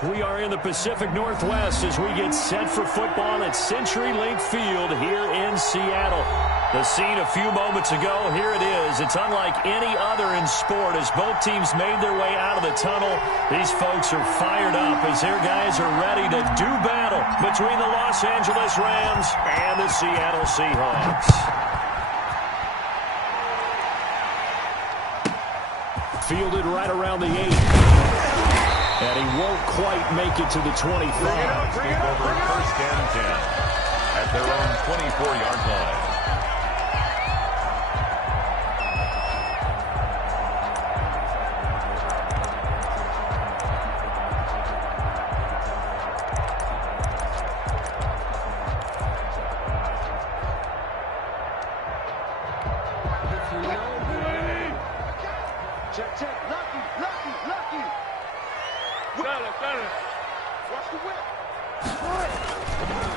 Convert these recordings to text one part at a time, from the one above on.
We are in the Pacific Northwest as we get set for football at CenturyLink Field here in Seattle. The scene a few moments ago, here it is. It's unlike any other in sport as both teams made their way out of the tunnel. These folks are fired up as their guys are ready to do battle between the Los Angeles Rams and the Seattle Seahawks. Fielded right around the 8. And he won't quite make it to the 25. Bring it up, first and 10 at their own 24-yard line.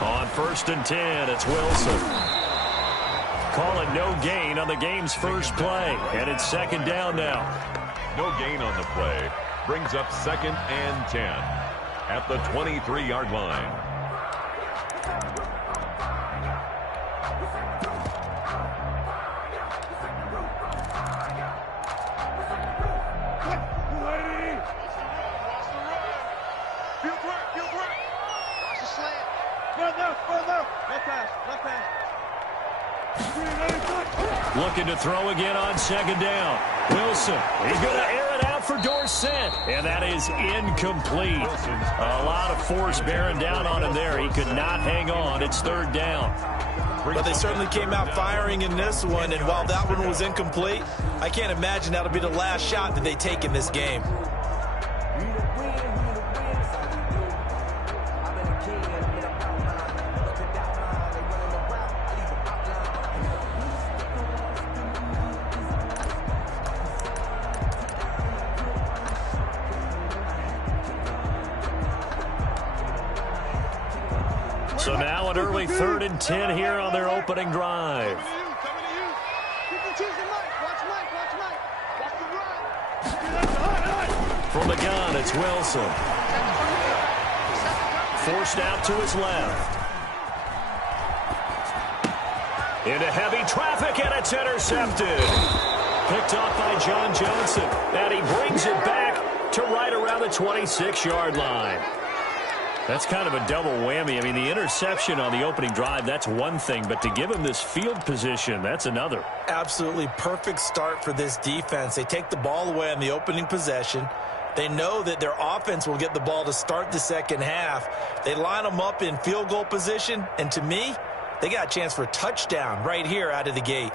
On first and 10, it's Wilson. Call it no gain on the game's first play, and it's second down now. No gain on the play. Brings up second and 10 at the 23-yard line. Looking to throw again on second down. Wilson, he's going to air it out for Dorsett, and that is incomplete. A lot of force bearing down on him there. He could not hang on. It's third down. But they certainly came out firing in this one, and while that one was incomplete, I can't imagine that'll be the last shot that they take in this game. So now an early 3rd and 10 here on their opening drive. From the gun, it's Wilson. Forced out to his left. Into heavy traffic, and it's intercepted. Picked off by John Johnson. And he brings it back to right around the 26-yard line. That's kind of a double whammy. I mean, the interception on the opening drive, that's one thing. But to give him this field position, that's another. Absolutely perfect start for this defense. They take the ball away on the opening possession. They know that their offense will get the ball to start the second half. They line them up in field goal position. And to me, they got a chance for a touchdown right here out of the gate.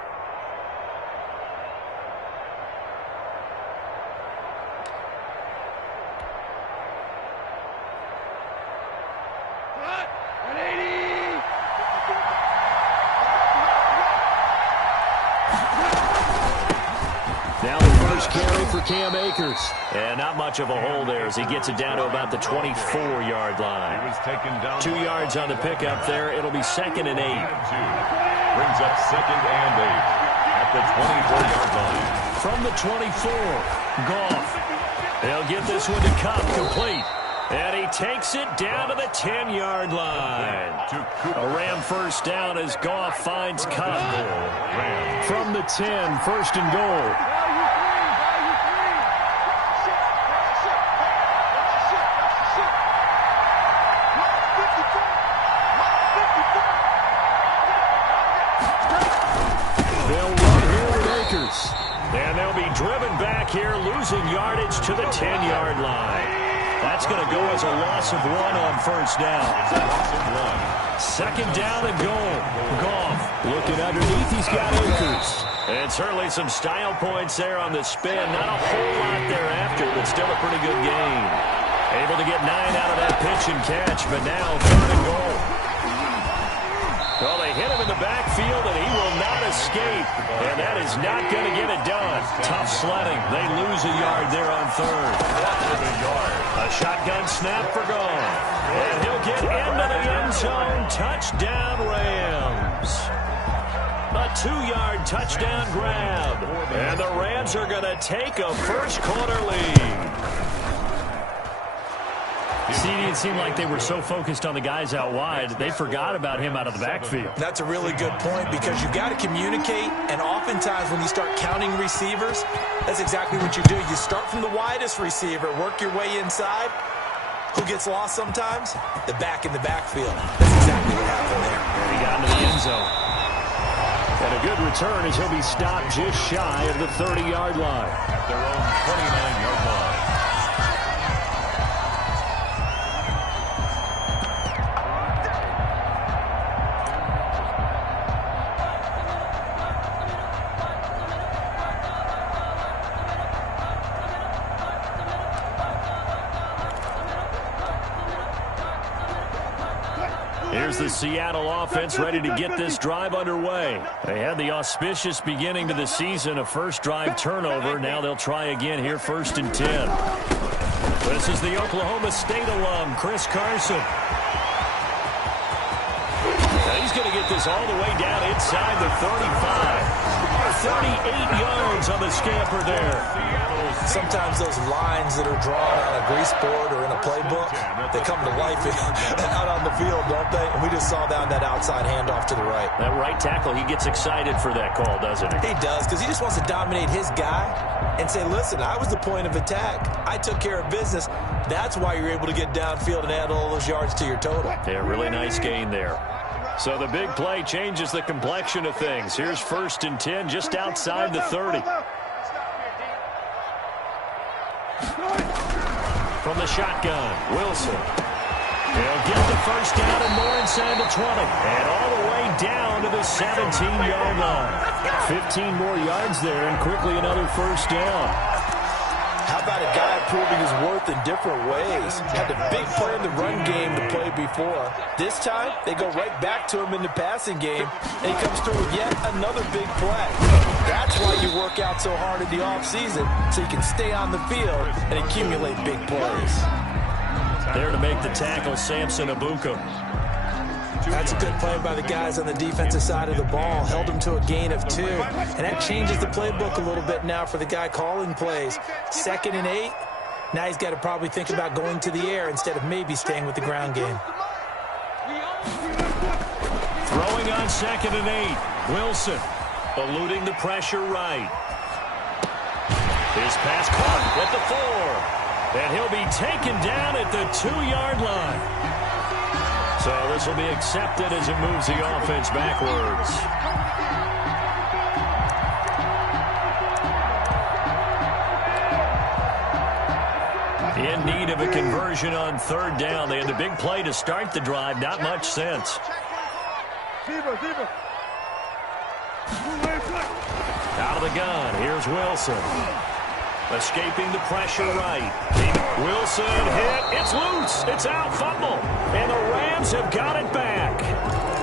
Cam Akers. And not much of a hole there as he gets it down to about the 24-yard line. He was taken down 2 yards on the pickup there. It'll be second and 8. Brings up second and 8 at the 24-yard line. From the 24, Goff. They'll get this one to Cup, complete. And he takes it down to the 10-yard line. A Ram first down as Goff finds Cup. From the 10, first and goal. And they'll be driven back here, losing yardage to the 10-yard line. That's going to go as a loss of 1 on first down. Second down and goal. Goff looking underneath. He's got Akers. And certainly some style points there on the spin. Not a whole lot thereafter, but still a pretty good game. Able to get 9 out of that pitch and catch, but now third and goal. Well, they hit him in the backfield, and he will not escape. And that is not going to get it done. Tough sledding. They lose a yard there on third. A shotgun snap for Goff. And he'll get into the end zone. Touchdown, Rams. A 2-yard touchdown grab. And the Rams are going to take a first-quarter lead. CD, it seemed like they were so focused on the guys out wide, they forgot about him out of the backfield. That's a really good point because you've got to communicate, and oftentimes when you start counting receivers, that's exactly what you do. You start from the widest receiver, work your way inside. Who gets lost sometimes? The back in the backfield. That's exactly what happened there. And he got into the end zone. And a good return as he'll be stopped just shy of the 30-yard line. At their own 29-yard line. Here's the Seattle offense ready to get this drive underway. They had the auspicious beginning to the season, a first drive turnover. Now they'll try again here, 1st and 10. This is the Oklahoma State alum, Chris Carson. Now he's going to get this all the way down inside the 35. 38 yards on the scamper there. Sometimes those lines that are drawn on a grease board or in a playbook, they come to life out on the field, don't they? And we just saw down that outside handoff to the right. That right tackle, he gets excited for that call, doesn't he? He does, because he just wants to dominate his guy and say, listen, I was the point of attack. I took care of business. That's why you're able to get downfield and add all those yards to your total. Yeah, really nice gain there. So the big play changes the complexion of things. Here's 1st and 10 just outside the 30. From the shotgun, Wilson. He'll get the first down and more inside the 20. And all the way down to the 17-yard line. 15 more yards there and quickly another first down. How about a guy proving his worth in different ways? Had a big play in the run game to play before. This time, they go right back to him in the passing game, and he comes through with yet another big play. That's why you work out so hard in the offseason, so you can stay on the field and accumulate big plays. There to make the tackle, Samson Abuka. That's a good play by the guys on the defensive side of the ball. Held him to a gain of 2. And that changes the playbook a little bit now for the guy calling plays. 2nd and 8. Now he's got to probably think about going to the air instead of maybe staying with the ground game. Throwing on 2nd and 8. Wilson eluding the pressure right. His pass caught at the 4. And he'll be taken down at the 2-yard line. So this will be accepted as it moves the offense backwards. In need of a conversion on 3rd down. They had the big play to start the drive. Not much sense. Out of the gun. Here's Wilson. Escaping the pressure right. Wilson hit. It's loose. It's out. Fumble. And the Rams have got it back.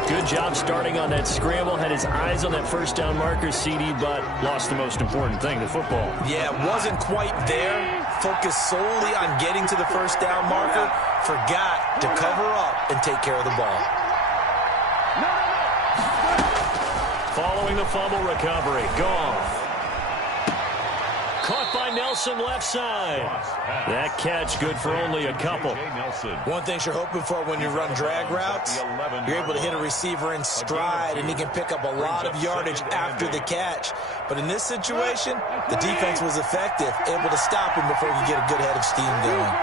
Good job starting on that scramble. Had his eyes on that first down marker, CD, but lost the most important thing, the football. Yeah, wasn't quite there. Focused solely on getting to the first down marker. Forgot to cover up and take care of the ball. Following the fumble recovery. Goff. Caught by Nelson left side. That catch good for only a couple. One thing you're hoping for when you run drag routes, you're able to hit a receiver in stride and he can pick up a lot of yardage after the catch. But in this situation, the defense was effective, able to stop him before you get a good head of steam going.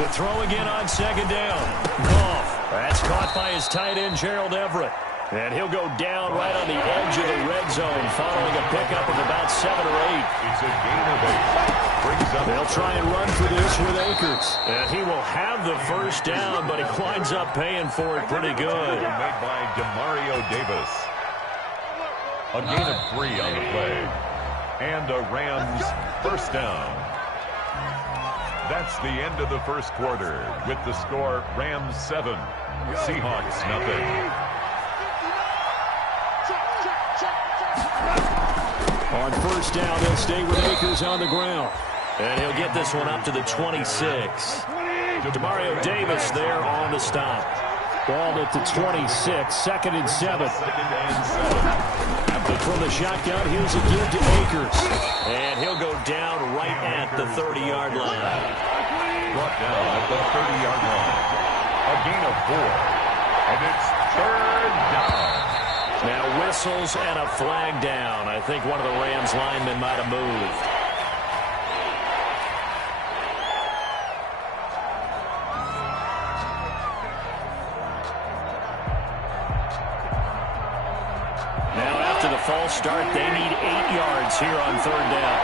To throw again on 2nd down. Goff. That's caught by his tight end, Gerald Everett. And he'll go down right on the edge of the red zone following a pickup of about 7 or 8. It's a gain of 8. Brings up. They'll try and run for this with Akers. And he will have the first down, but he winds up paying for it pretty good. Made by Demario Davis. A gain of 3 on the play. And a Rams first down. That's the end of the first quarter with the score Rams 7, Seahawks nothing. On first down, they'll stay with Akers on the ground. And he'll get this one up to the 26. Demario Davis there on the stop. Ball at the 26, 2nd and 7. From the shotgun, here's a give to Akers. And he'll go down right at the 30-yard line. Brought down at the 30-yard line. A gain of 4. And it's 3rd down. Now whistles and a flag down. I think one of the Rams linemen might have moved. Now after the false start, they need 8 yards here on 3rd down.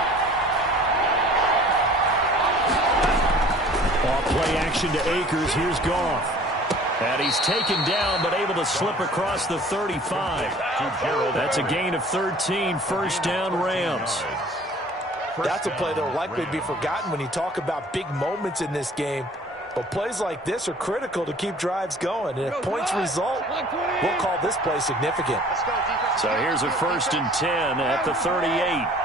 Off play action to Akers. Here's Goff. And he's taken down, but able to slip across the 35. That's a gain of 13, 1st down Rams. That's a play that will likely be forgotten when you talk about big moments in this game. But plays like this are critical to keep drives going. And if points result, we'll call this play significant. So here's a 1st and 10 at the 38.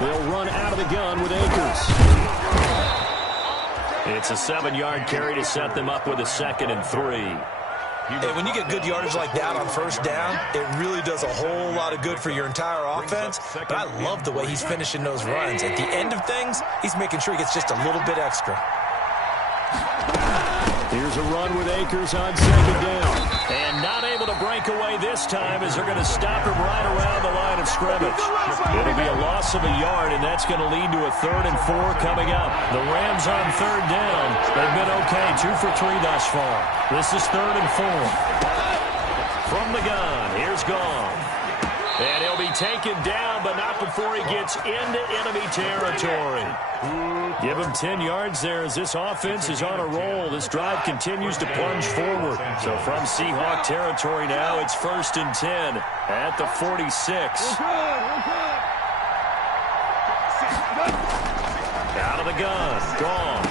They'll run out of the gun with Akers. It's a 7-yard carry to set them up with a 2nd and 3. And when you get good yardage like that on 1st down, it really does a whole lot of good for your entire offense. But I love the way he's finishing those runs. At the end of things, he's making sure he gets just a little bit extra. Here's a run with Akers on 2nd down. And not able to break away this time as they're going to stop him right around the line of scrimmage. It'll be a loss of a yard, and that's going to lead to a 3rd and 4 coming up. The Rams on 3rd down. They've been okay, 2 for 3 thus far. This is 3rd and 4. From the gun, here's Goff. And he'll be taken down, but not before he gets into enemy territory. Give him 10 yards there as this offense is on a roll. This drive continues to plunge forward. So from Seahawk territory now, it's 1st and 10 at the 46. Out of the gun, gone.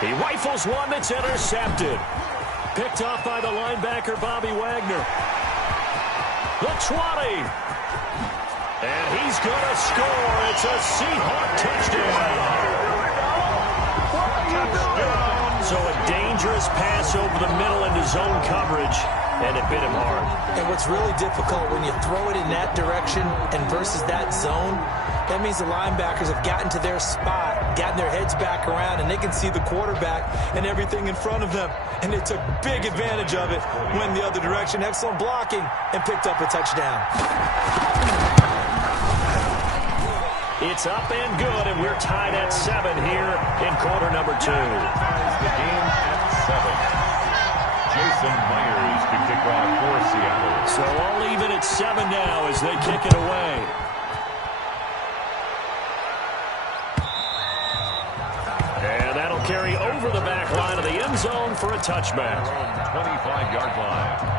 He rifles one that's intercepted. Picked off by the linebacker, Bobby Wagner. The 20. And he's going to score. It's a Seahawk touchdown. So a dangerous pass over the middle into zone coverage, and it bit him hard. And what's really difficult when you throw it in that direction and versus that zone, that means the linebackers have gotten to their spot, gotten their heads back around, and they can see the quarterback and everything in front of them. And they took big advantage of it, went the other direction, excellent blocking, and picked up a touchdown. It's up and good, and we're tied at 7 here in quarter number 2. The game at 7. Jason Myers to kick off for Seattle. So all even at 7 now as they kick it away. And that'll carry over the back line of the end zone for a touchback. 25-yard line.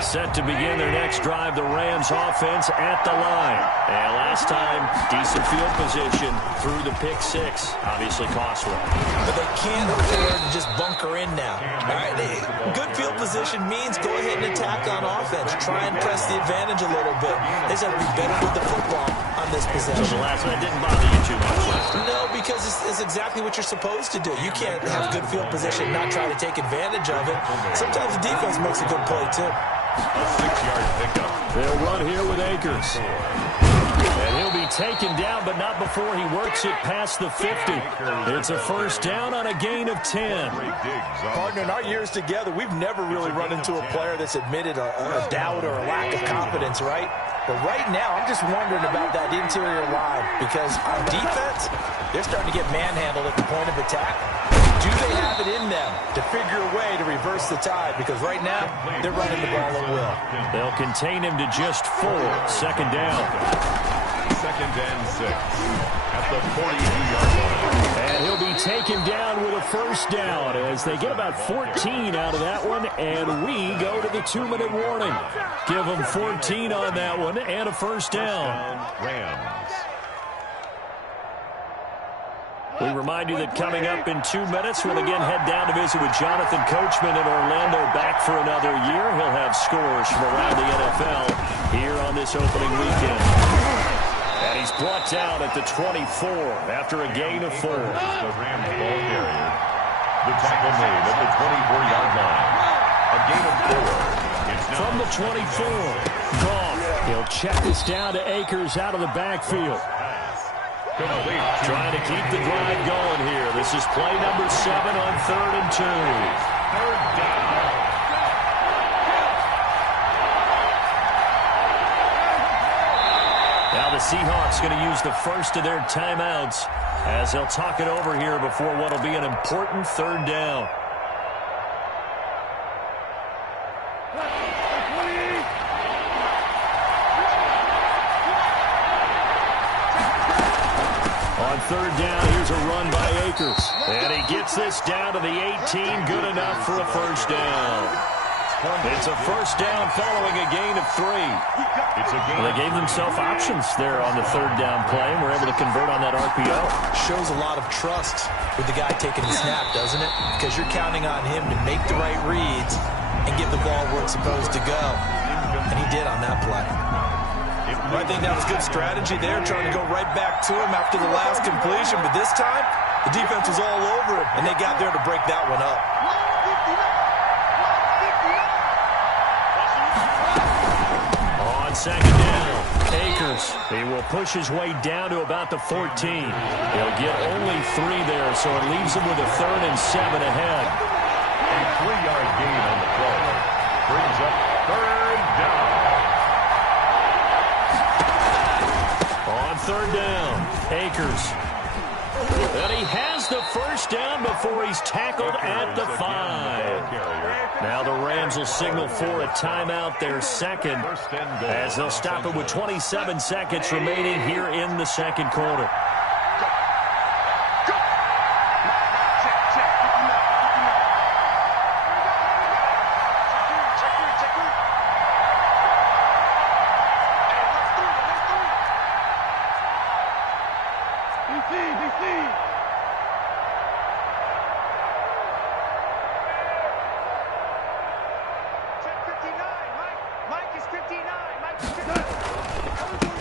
Set to begin their next drive, the Rams offense at the line. And last time, decent field position through the pick 6. Obviously costly. But they can't afford to just bunker in now. All right, good field position means go ahead and attack on offense. Try and press the advantage a little bit. They just have to be better with the football on this possession. So the last one didn't bother you too much. No, because it's exactly what you're supposed to do. You can't have good field position and not try to take advantage of it. Sometimes the defense makes a good play, too. A 6-yard pickup. They'll run here with Akers. And he'll be taken down, but not before he works it past the 50. It's a 1st down on a gain of 10. Partner, in our years together, we've never really run into a player that's admitted a doubt or a lack of confidence, right? But right now, I'm just wondering about that interior line because on defense, they're starting to get manhandled at the point of attack. Do they have it in them to figure a way to reverse the tide? Because right now, they're running the ball at will. They'll contain him to just 4. 2nd down. 2nd and 6 at the 42-yard line. And he'll be taken down with a 1st down as they get about 14 out of that one, and we go to the 2-minute warning. Give them 14 on that one and a 1st down. Rams. We remind you that coming up in 2 minutes, we'll again head down to visit with Jonathan Coachman in Orlando, back for another year. He'll have scores from around the NFL here on this opening weekend. And he's brought down at the 24 after a gain of 4. The Rams ball carrier. The tackle made at the 24-yard line. A gain of 4. It's from the 24. Goff. He'll check this down to Akers out of the backfield. Trying to keep the drive going here. This is play number 7 on 3rd and 2. Third down. Now the Seahawks going to use the first of their timeouts as they'll talk it over here before what will be an important 3rd down. On 3rd down, here's a run by Akers. And he gets this down to the 18, good enough for a 1st down. It's a 1st down following a gain of 3. Well, they gave themselves options there on the 3rd down play, and were able to convert on that RPO. Shows a lot of trust with the guy taking the snap, doesn't it? Because you're counting on him to make the right reads and get the ball where it's supposed to go. And he did on that play. I think that was good strategy there, trying to go right back to him after the last completion. But this time, the defense was all over him, and they got there to break that one up. On 2nd down, Akers. He will push his way down to about the 14. He'll get only 3 there, so it leaves him with a 3rd and 7 ahead. A 3-yard gain on the play. Brings up 3rd down. On 3rd down, Akers. And he has the 1st down before he's tackled at the 5. Now the Rams will signal for a timeout, their 2nd, as they'll stop it with 27 seconds remaining here in the 2nd quarter.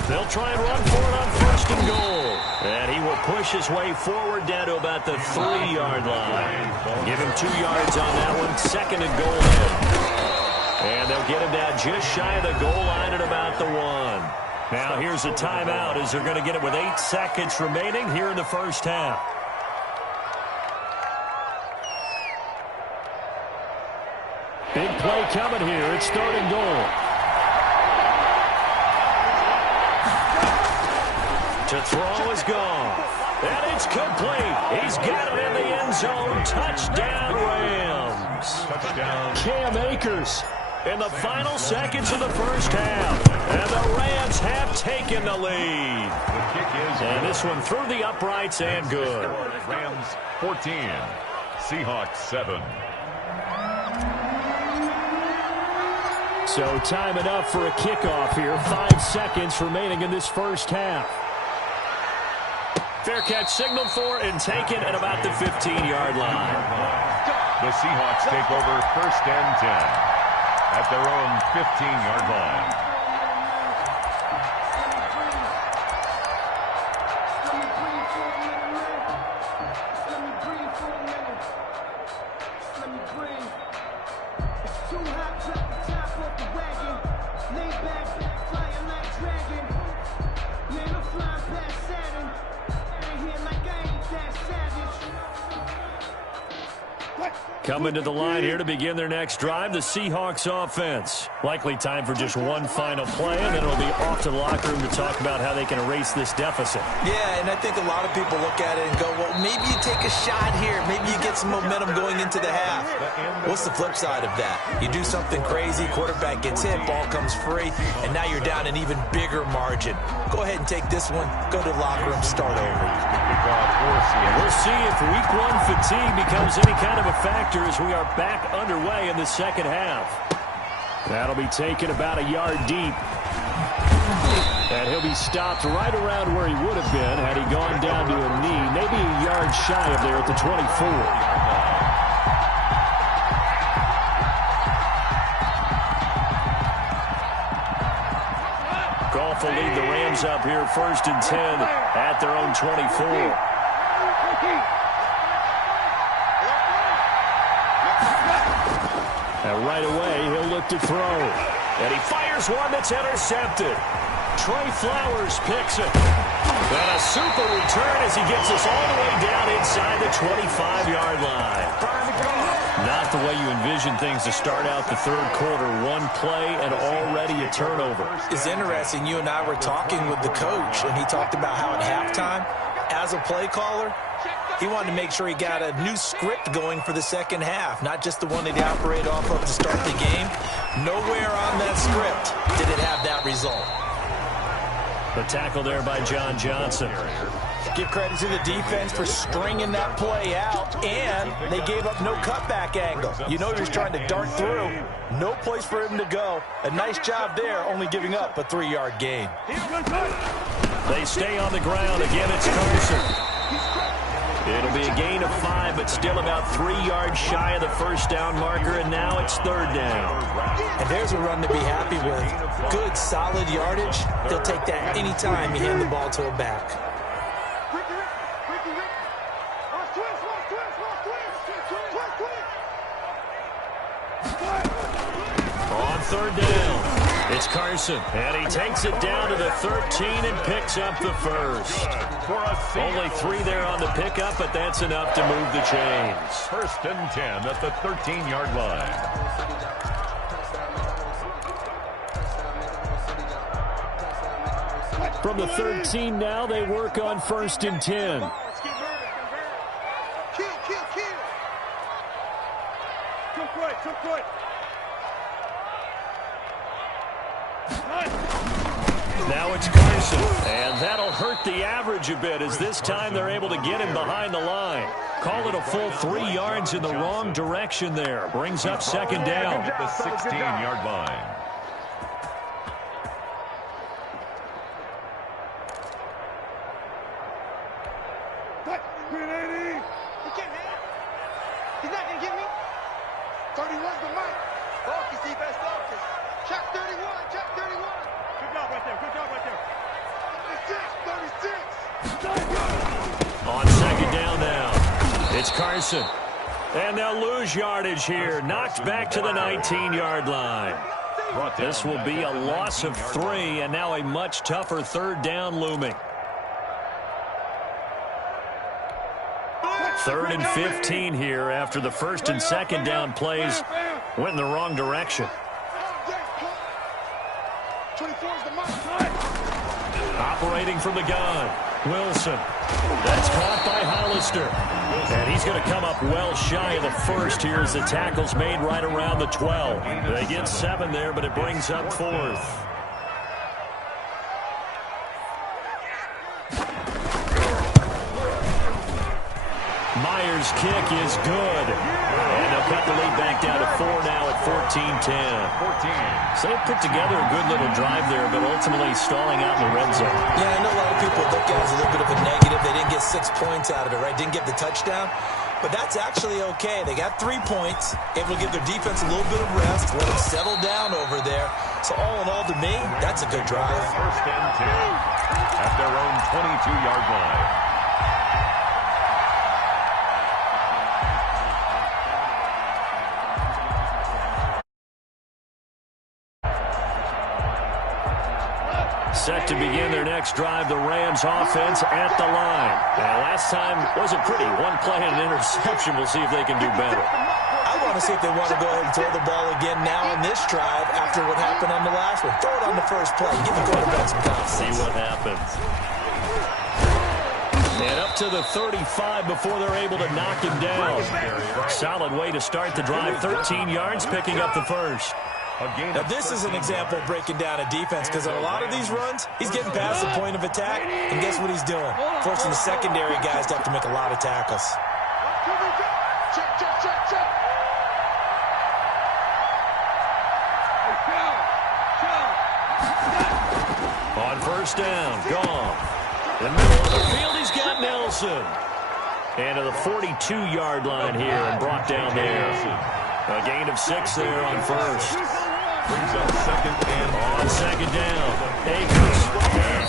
They'll try and run for it on 1st and goal. And he will push his way forward down to about the 3-yard line. Give him 2 yards on that one. 2nd and goal in. And they'll get him down just shy of the goal line at about the 1. Now here's a timeout as they're going to get it with 8 seconds remaining here in the 1st half. Big play coming here. It's 3rd and goal. To throw is Goff. And it's complete. He's got it in the end zone. Touchdown, Rams. Touchdown. Cam Akers in the final seconds of the 1st half. And the Rams have taken the lead. The kick is and this one through the uprights and good. Rams 14. Seahawks 7. So time enough for a kickoff here. 5 seconds remaining in this 1st half. Fair catch signaled for and taken at about the 15-yard line. The Seahawks take over 1st and 10 at their own 15-yard line. Coming to the line here to begin their next drive, the Seahawks offense. Likely time for just one final play, and then it'll be off to the locker room to talk about how they can erase this deficit. Yeah, and I think a lot of people look at it and go, well, maybe you take a shot here. Maybe you get some momentum going into the half. What's the flip side of that? You do something crazy, quarterback gets hit, ball comes free, and now you're down an even bigger margin. Go ahead and take this one, go to the locker room, start over. We'll see if week 1 fatigue becomes any kind of a factor as we are back underway in the 2nd half. That'll be taken about a yard deep. And he'll be stopped right around where he would have been had he gone down to a knee, maybe a yard shy of there at the 24. Goff will lead the Rams up here 1st and 10 at their own 24. And right away, he'll look to throw. And he fires one that's intercepted. Trey Flowers picks it. And a super return as he gets us all the way down inside the 25-yard line. Not the way you envision things to start out the third quarter. One play and already a turnover. It's interesting. You and I were talking with the coach, and he talked about how at halftime, as a play caller, he wanted to make sure he got a new script going for the second half, not just the one that he operated off of to start the game. Nowhere on that script did it have that result. The tackle there by John Johnson. Give credit to the defense for stringing that play out, and they gave up no cutback angle. You know he was trying to dart through. No place for him to go. A nice job there, only giving up a 3-yard gain. They stay on the ground. Again, it's Carson. It'll be a gain of 5, but still about 3 yards shy of the first down marker, and now it's 3rd down. And there's a run to be happy with. Good, solid yardage. They'll take that any time you hand the ball to a back. On 3rd down, it's Carson, and he takes it down to the 13 and picks up the first. Only 3 there on the pickup, but that's enough to move the chains. 1st and 10 at the 13-yard line. From the 13 now, they work on 1st and 10. Now it's Carson, and that'll hurt the average a bit as this time they're able to get him behind the line. Call it a full 3 yards in the wrong direction there. Brings up 2nd down. At the 16-yard line. He's not going to get me. 31's the mic. Focus, defense, focus. Check 31, check 31. Good job right there, good job right there. 36. On 2nd down now, it's Carson. And they'll lose yardage here. Knocked back to the 19-yard line. This will be a loss of 3, and now a much tougher 3rd down looming. 3rd and 15 here after the 1st and 2nd down plays went in the wrong direction. Operating from the gun, Wilson. That's caught by Hollister. And he's going to come up well shy of the first here as the tackle's made right around the 12. They get 7 there, but it brings up 4th. Myers' kick is good. And they'll cut the lead back down to 4 now at 14-10. So they put together a good little drive there, but ultimately stalling out in the red zone. Yeah, I know a lot of people look at it as a little bit of a negative. They didn't get 6 points out of it, right? Didn't get the touchdown. But that's actually okay. They got 3 points, able to give their defense a little bit of rest, let them settle down over there. So all in all, to me, that's a good drive. 1st and 10 at their own 22-yard line. Set to begin their next drive, the Rams offense at the line. And last time wasn't pretty. 1 play and an interception. We'll see if they can do better. I want to see if they want to go ahead and throw the ball again now in this drive after what happened on the last one. Throw it on the first play. Give the quarterback some confidence. See what happens. And up to the 35 before they're able to knock him down. Solid way to start the drive. 13 yards, picking up the first. Now, this is an example of breaking down a defense because on a lot of these runs, he's getting past the point of attack, and guess what he's doing? Forcing the secondary guys to have to make a lot of tackles. On first down, Goff. In the middle of the field, he's got Nelson. And to the 42-yard line here and brought down there. A gain of 6 there on first. Brings up second and on second down. Akers,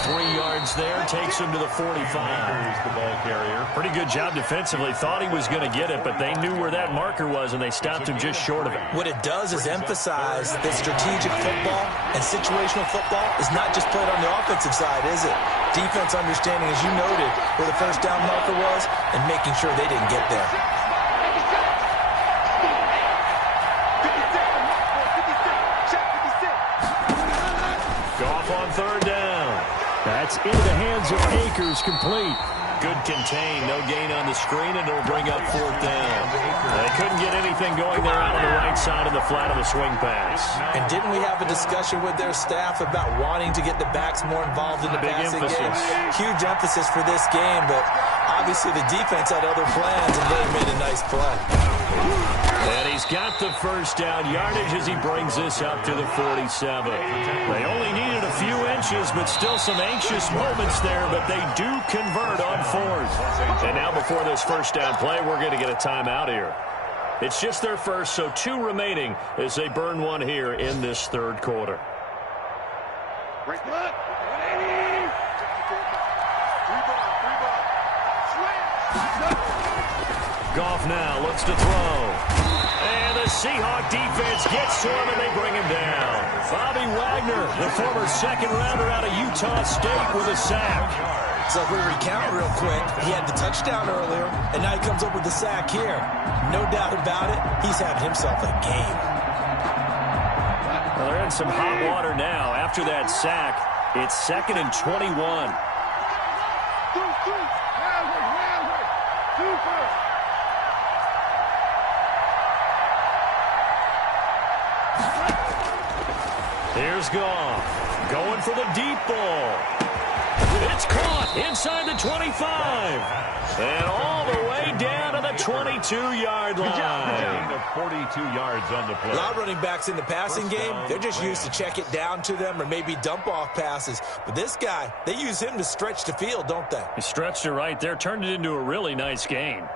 3 yards there, takes him to the 45. the ball carrier. Pretty good job defensively. Thought he was going to get it, but they knew where that marker was, and they stopped him just short of it. What it does is emphasize that strategic football and situational football is not just played on the offensive side, is it? Defense understanding, as you noted, where the first down marker was and making sure they didn't get there. Goff on third down. That's into the hands of Akers, complete. Good contain, no gain on the screen, and it'll bring up fourth down. They couldn't get anything going there out on the right side of the flat of the swing pass. And didn't we have a discussion with their staff about wanting to get the backs more involved in the passing game? Huge emphasis for this game, but obviously the defense had other plans and really made a nice play. And he's got the first down yardage as he brings this up to the 47. They only needed a few inches, but still some anxious moments there, but they do convert on fourth. And now before this first down play, we're going to get a timeout here. It's just their first, so 2 remaining as they burn one here in this third quarter. Goff now looks to throw. And the Seahawk defense gets to him, and they bring him down. Bobby Wagner, the former second-rounder out of Utah State, with a sack. So if we recount real quick, he had the touchdown earlier, and now he comes up with the sack here. No doubt about it, he's having himself a game. Well, they're in some hot water now. After that sack, it's 2nd and 21. Here's Goff, going for the deep ball. It's caught inside the 25. And all the way down to the 22-yard line. 42 yards on the play. A lot of running backs in the passing game, they're just used to check it down to them or maybe dump off passes. But this guy, they use him to stretch the field, don't they? He stretched it right there, turned it into a really nice game.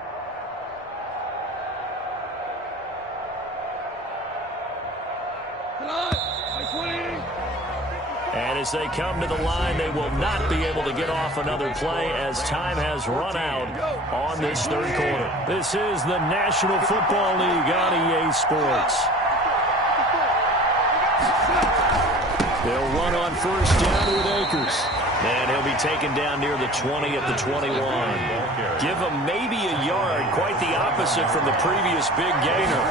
And as they come to the line, they will not be able to get off another play as time has run out on this third quarter. This is the National Football League on EA Sports. They'll run on first down with Akers. And he'll be taken down near the 20 at the 21. Give him maybe a yard, quite the opposite from the previous big gainer.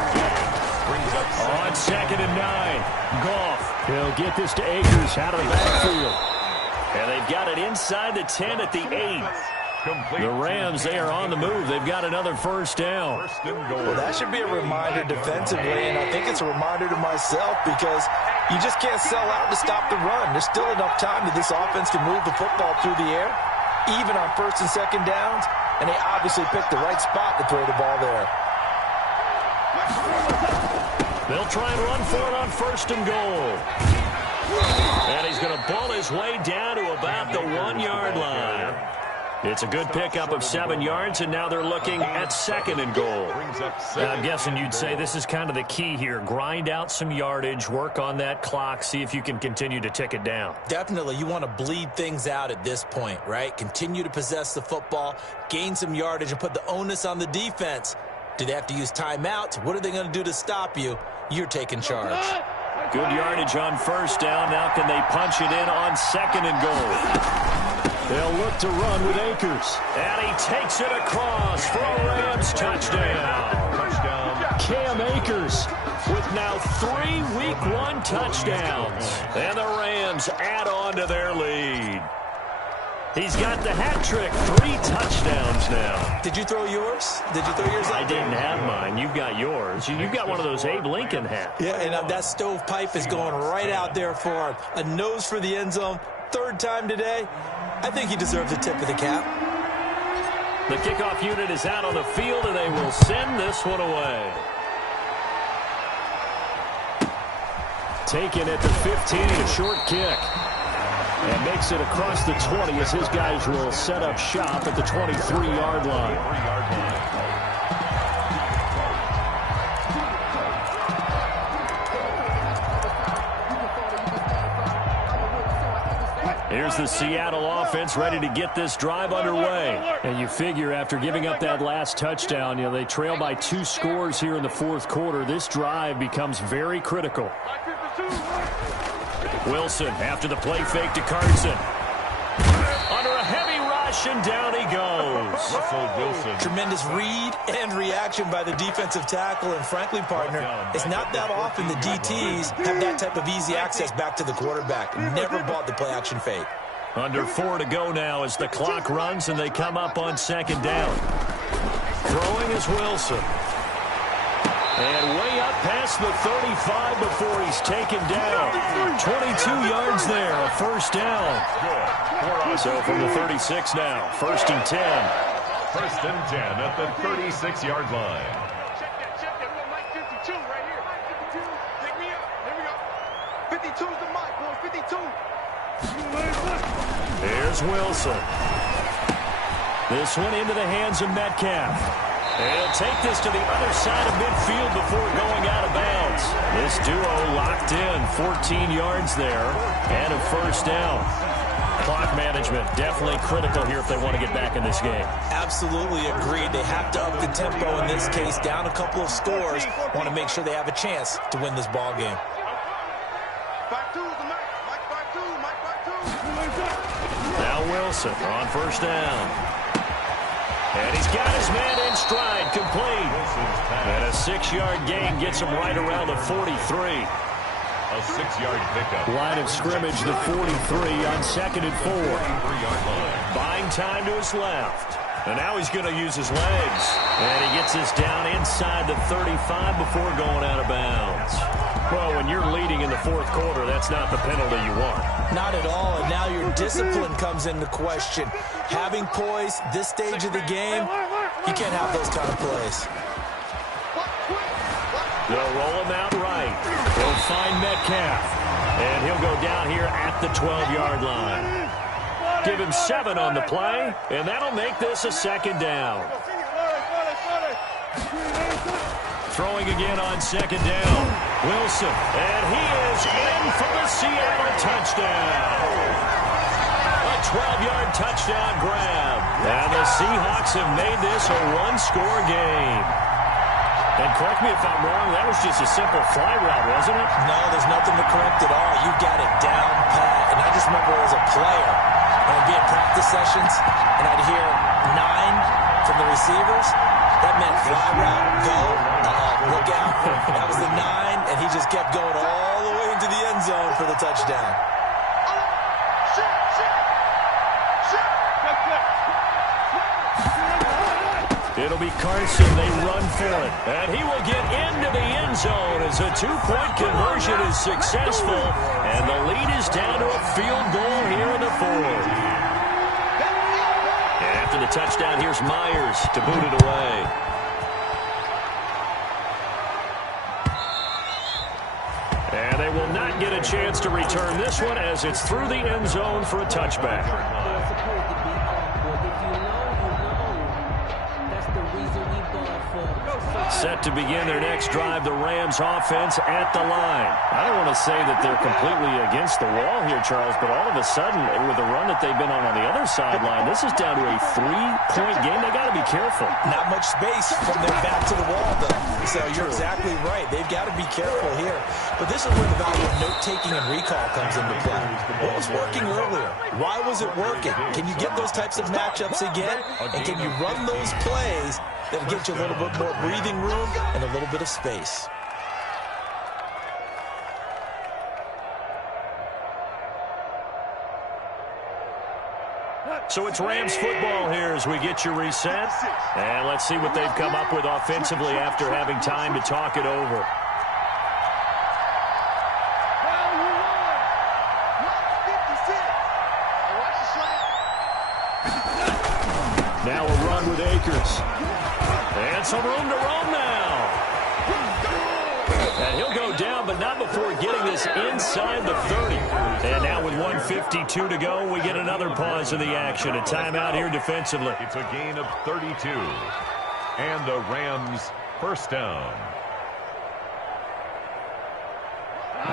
On 2nd and 9, Goff. He'll get this to Akers out of the backfield. And they've got it inside the 10 at the 8. The Rams, they are on the move. They've got another first down. Well, that should be a reminder defensively, and I think it's a reminder to myself because you just can't sell out to stop the run. There's still enough time that this offense can move the football through the air, even on first and second downs, and they obviously picked the right spot to throw the ball there. They'll try and run for it on first and goal. And he's going to ball his way down to about the 1-yard line. It's a good pickup of 7 yards, and now they're looking at 2nd and goal. I'm guessing you'd say this is kind of the key here. Grind out some yardage, work on that clock, see if you can continue to tick it down. Definitely. You want to bleed things out at this point, right? Continue to possess the football, gain some yardage, and put the onus on the defense. Do they have to use timeouts? What are they going to do to stop you? You're taking charge. Good yardage on first down. Now can they punch it in on 2nd and goal? They'll look to run with Akers. And he takes it across for a Rams touchdown. Cam Akers with now 3 Week 1 touchdowns. And the Rams add on to their lead. He's got the hat trick, 3 touchdowns now. Did you throw yours? Did you throw yours out? I didn't have mine. You've got yours. You've got one of those Abe Lincoln hats. Yeah, and that stovepipe is going right out there for him. A nose for the end zone. 3rd time today. I think he deserves a tip of the cap. The kickoff unit is out on the field, and they will send this one away. Taken at the 15, a short kick. And makes it across the 20 as his guys will set up shop at the 23-yard line. Here's the Seattle offense ready to get this drive underway. And you figure after giving up that last touchdown, they trail by 2 scores here in the fourth quarter. This drive becomes very critical. Wilson after the play fake to Carson. Under a heavy rush, and down he goes. Russell Wilson. Tremendous read and reaction by the defensive tackle. And frankly, partner, it's not that often the DTs have that type of easy access back to the quarterback. Never bought the play-action fake. Under 4 to go now as the clock runs and they come up on second down. Throwing is Wilson. And way up past the 35 before he's taken down. 22 yards there, a first down. So from the 36 now, 1st and 10. 1st and 10 at the 36-yard line. Check that. We got Mike 52 right here. Mike 52. Pick me up. Here we go. 52's the mic, boy. 52. Here's Wilson. This one into the hands of Metcalf. And he'll take this to the other side of midfield before going out of bounds. This duo locked in, 14 yards there, and a first down. Clock management definitely critical here if they want to get back in this game. Absolutely agreed. They have to up the tempo in this case, down a couple of scores. Want to make sure they have a chance to win this ball game. 52's the mic. Mike 52. Mike 52. Now Wilson on first down. And he's got his man in stride, complete. And a 6-yard gain gets him right around the 43. A 6-yard pickup. Line of scrimmage, the 43 on 2nd and 4. 3-yard line. Buying time to his left. And now he's going to use his legs. And he gets this down inside the 35 before going out of bounds. Well, when you're leading in the fourth quarter, that's not the penalty you want. Not at all, and now your discipline comes into question. Having poise this stage of the game, you can't have those kind of plays. They'll roll him out right. They'll find Metcalf. And he'll go down here at the 12-yard line. Give him 7 on the play, and that'll make this a 2nd down. Throwing again on 2nd down. Wilson, and he is in for the Seattle touchdown. A 12-yard touchdown grab. And the Seahawks have made this a 1-score game. And correct me if I'm wrong, that was just a simple fly route, wasn't it? No, there's nothing to correct at all. You got it down pat. And I just remember as a player, when I'd be at practice sessions, and I'd hear 9 from the receivers. That meant fly route, go, look out. That was the 9, and he just kept going all the way into the end zone for the touchdown. It'll be Carson. They run for it. And he will get into the end zone as a 2-point conversion is successful. And the lead is down to a field goal here in the 4th. And after the touchdown, here's Myers to boot it away. And they will not get a chance to return this one as it's through the end zone for a touchback. Set to begin their next drive, the Rams offense at the line. I don't want to say that they're completely against the wall here, Charles, but all of a sudden, with the run that they've been on the other sideline, this is down to a 3-point game. They got to be careful. Not much space from their back to the wall, though. So you're exactly right. They've got to be careful here. But this is where the value of note-taking and recall comes into play. What was working earlier? Why was it working? Can you get those types of matchups again? And can you run those plays that'll get you a little bit more breathing room and a little bit of space? So it's Rams football here as we get you reset. And let's see what they've come up with offensively after having time to talk it over. Now a run with Akers. And some room to roam now. And he'll go down, but not before getting this inside the 30. And now with 1:52 to go, we get another pause in the action. A timeout here defensively. It's a gain of 32. And the Rams first down.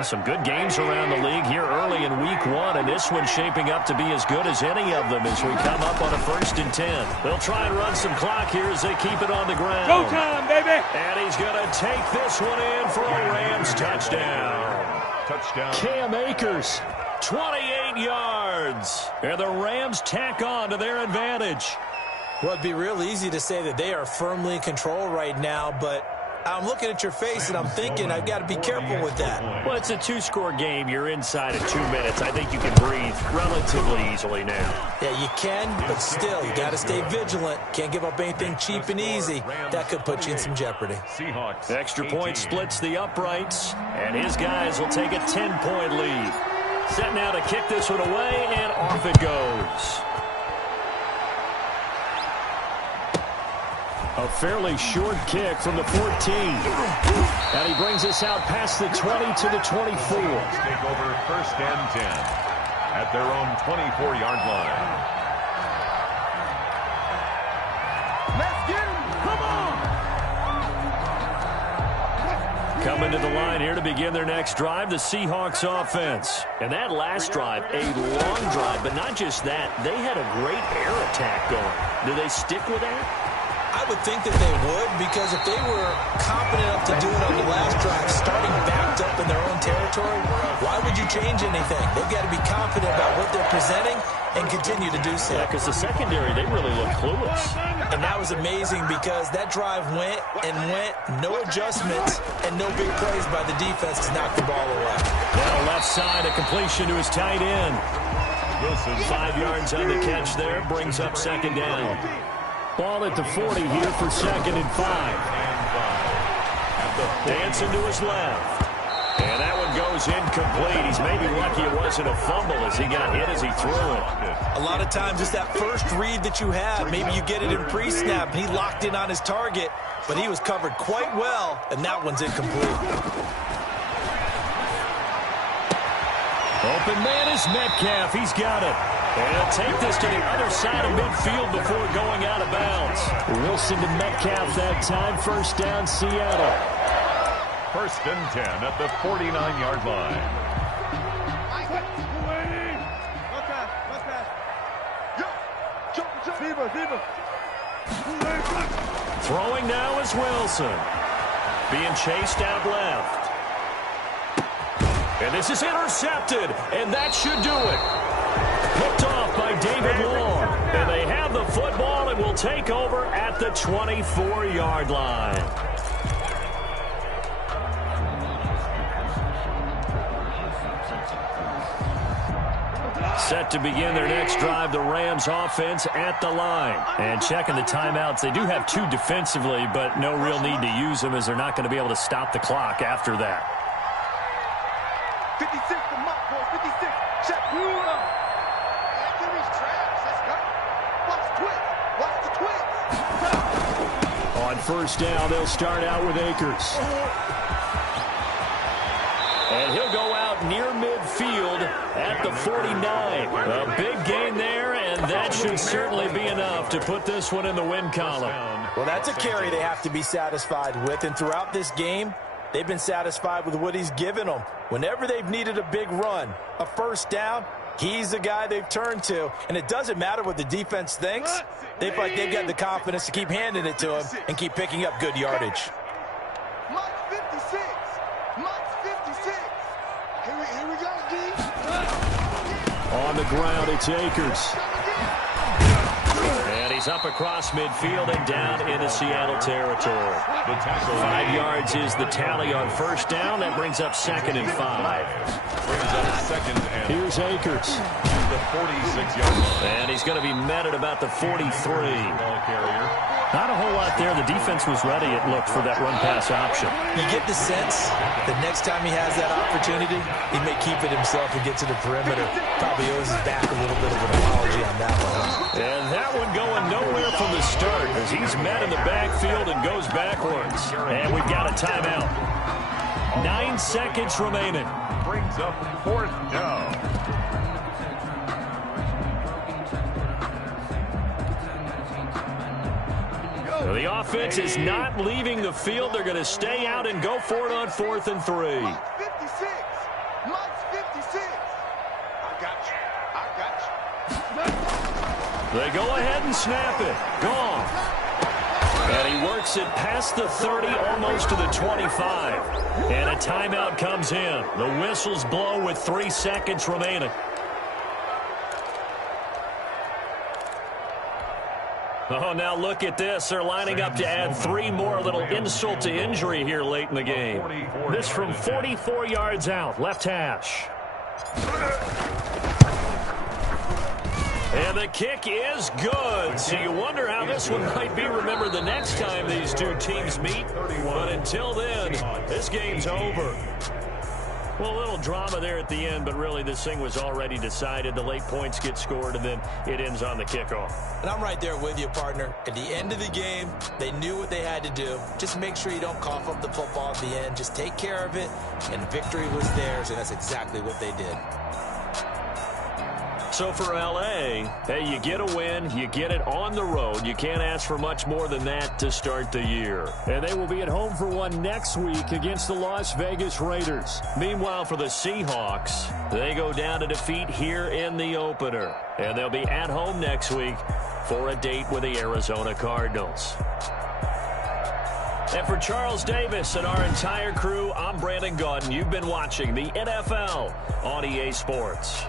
Some good games around the league here early in week 1, and this one's shaping up to be as good as any of them as we come up on a 1st and 10. They'll try and run some clock here as they keep it on the ground. Go time, baby! And he's going to take this one in for a Rams touchdown. Touchdown. Cam Akers, 28 yards. And the Rams tack on to their advantage. Well, it'd be real easy to say that they are firmly in control right now, but I'm looking at your face and I'm thinking I've got to be careful with that. Well, it's a 2-score game. You're inside of 2 minutes. I think you can breathe relatively easily now. Yeah, you can, but still, you got to stay vigilant. Can't give up anything cheap and easy. That could put you in some jeopardy. Seahawks. Extra point splits the uprights, and his guys will take a 10-point lead. Set now to kick this one away, and off it goes. A fairly short kick from the 14. And he brings us out past the 20 to the 24. Take over 1st and 10 at their own 24-yard line. Let's get him! Come on! Coming to the line here to begin their next drive, the Seahawks offense. And that last drive, a long drive, but not just that. They had a great air attack going. Do they stick with that? I would think that they would, because if they were confident enough to do it on the last drive, starting backed up in their own territory, why would you change anything? They've got to be confident about what they're presenting and continue to do so. Yeah, because the secondary, they really look clueless. And that was amazing because that drive went and went, no adjustments, and no big plays by the defense to knock the ball away. Now left side, a completion to his tight end. Wilson, 5 yards on the catch there, brings up 2nd down. Ball at the 40 here for 2nd and 5. Dancing to his left. And that one goes incomplete. He's maybe lucky it wasn't a fumble as he got hit as he threw it. A lot of times it's that first read that you have. Maybe you get it in pre-snap, and he locked in on his target, but he was covered quite well, and that one's incomplete. Open man is Metcalf. He's got it. And he'll take this to the other side of midfield before going out of bounds. Wilson to Metcalf that time. 1st down, Seattle. 1st and 10 at the 49-yard line. Throwing now is Wilson. Being chased out left. And this is intercepted. And that should do it. Picked off by David Long. And they have the football and will take over at the 24-yard line. Set to begin their next drive, the Rams offense at the line. And checking the timeouts, they do have 2 defensively, but no real need to use them as they're not going to be able to stop the clock after that. 56 to Mott, boys. 56. Check. Anthony's traps. Let's go. Watch the twist. On 1st down, they'll start out with Akers. And he'll go out near midfield at the 49. A big gain there, and that should certainly be enough to put this one in the win column. Well, that's a carry they have to be satisfied with, and throughout this game, they've been satisfied with what he's given them. Whenever they've needed a big run, a 1st down, he's the guy they've turned to. And it doesn't matter what the defense thinks. They've got the confidence to keep handing it to him and keep picking up good yardage. Mott's 56. Mott's 56. Here we go, D. On the ground, it's Akers. And he's up across midfield and down into Seattle territory. 5 yards is the tally on 1st down. That brings up 2nd and 5. Brings up 2nd and Here's Akers. the 46-yard line. And he's going to be met at about the 43. Ball carrier. Not a whole lot there. The defense was ready, it looked, for that run-pass option. You get the sense that next time he has that opportunity, he may keep it himself and get to the perimeter. Probably owes his back a little bit of an apology on that one. And that one going nowhere from the start as he's met in the backfield and goes backwards. And we've got a timeout. 9 seconds remaining. Brings up 4th down. The offense is not leaving the field. They're going to stay out and go for it on 4th and 3. Mike's 56. Mike's 56. I got you. They go ahead and snap it. Gone. And he works it past the 30, almost to the 25. And a timeout comes in. The whistles blow with 3 seconds remaining. Oh, now look at this. They're lining up to add 3 more, a little insult to injury here late in the game. This from 44 yards out, left hash. And the kick is good. So you wonder how this one might be remembered the next time these two teams meet. But until then, this game's over. Well, a little drama there at the end, but really this thing was already decided. The late points get scored, and then it ends on the kickoff. And I'm right there with you, partner. At the end of the game, they knew what they had to do. Just make sure you don't cough up the football at the end. Just take care of it, and victory was theirs, and that's exactly what they did. So for L.A., hey, you get a win, you get it on the road. You can't ask for much more than that to start the year. And they will be at home for one next week against the Las Vegas Raiders. Meanwhile, for the Seahawks, they go down to defeat here in the opener. And they'll be at home next week for a date with the Arizona Cardinals. And for Charles Davis and our entire crew, I'm Brandon Gaudin. You've been watching the NFL on EA Sports.